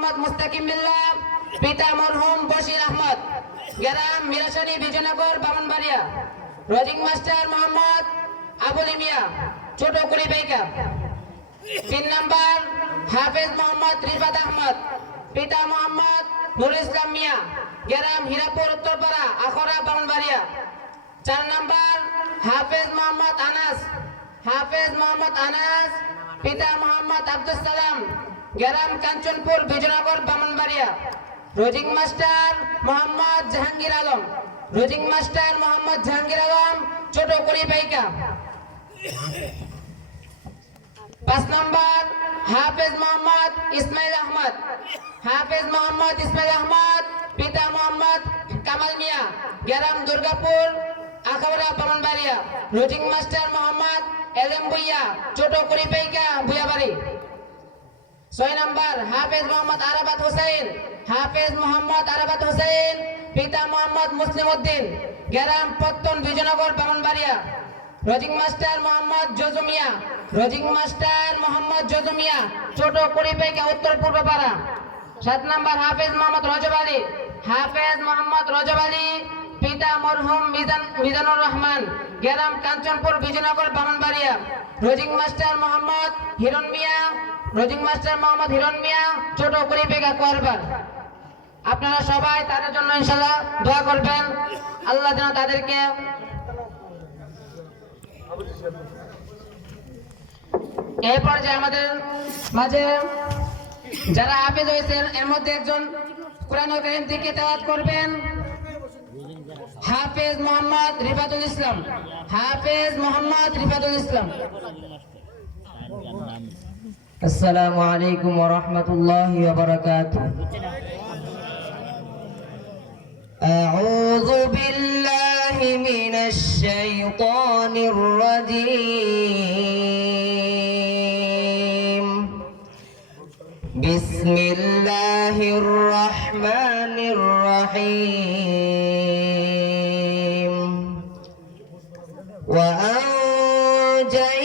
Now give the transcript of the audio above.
মোহাম্মদ মুস্তাকিম বিল্লাহ, পিতা মরহুম বশির আহমদ, গ্রাম মিরাশানি বিজয়নগর বামনবাড়িয়া। রোজিং মাস্টার মোহাম্মদ আবুল মিয়া, ছোট কুড়িপাইকা। 3 নাম্বার হাফেজ মোহাম্মদ রিফাত আহমদ, পিতা মোহাম্মদ নুর ইসলাম মিয়া, গ্রাম হীরাপুর উত্তরপাড়া আখড়া বামনবাড়িয়া। 4 নাম্বার হাফেজ মোহাম্মদ আনাস, পিতা মোহাম্মদ আব্দুল সালাম, গ্রাম কাঞ্চনপুর বিজয়নগর বামনবাড়িয়া। রোজিং মাস্টার মোহাম্মদ জাহাঙ্গীর আলম, ছোট কুড়িপাইকা। 5 নাম্বার হাফেজ মোহাম্মদ ইসমাইল আহমদ, পিতা মোহাম্মদ কামাল মিয়া, গ্রাম দুর্গাপুর আখাউড়া বামনবাড়িয়া। রোজিং মাস্টার মোহাম্মদ এলএম ভুইয়া, ছোট কুড়িপাইকা ভুইয়াবাড়ি। 6 নাম্বার হাফেজ মোহাম্মদ আরাবাত হোসেন, পিতা মোহাম্মদ মুসলিম উদ্দিন, গ্রাম পত্তন বিজয়নগর বামনবাড়িয়া। রোজিং মাস্টার মোহাম্মদ জজুমিয়া, ছোট কুড়িপাইকা উত্তর পূর্বপাড়া। 7 নাম্বার হাফেজ মোহাম্মদ রজব আলী, পিতা মরহুম মিজানুর রহমান, গ্রাম কাঞ্চনপুর বিজয়নগর বামনবাড়িয়া। রোজিং মাস্টার মোহাম্মদ হিরণ মিয়া, ছোট কুড়িপাইকা কোয়ারবার। আপনারা সবাই তাদের জন্য ইনশাআল্লাহ দোয়া করবেন, আল্লাহ যেন তাদেরকে এই পর্যায়ে আমাদের মাঝে যারা হাফেজ হয়েছেন এর মধ্যে একজন কোরআনুল কারীম থেকে তেলাওয়াত করবেন হাফেজ মোহাম্মদ রিফাতুল ইসলাম। আসসালামু আলাইকুম ওয়া রাহমাতুল্লাহি ওয়া বারাকাতুহু। আউযু বিল্লাহি মিনাশ শাইতানির রাজীম। বিসমিল্লাহির রহমানির রহিম। ওয়া আনজাই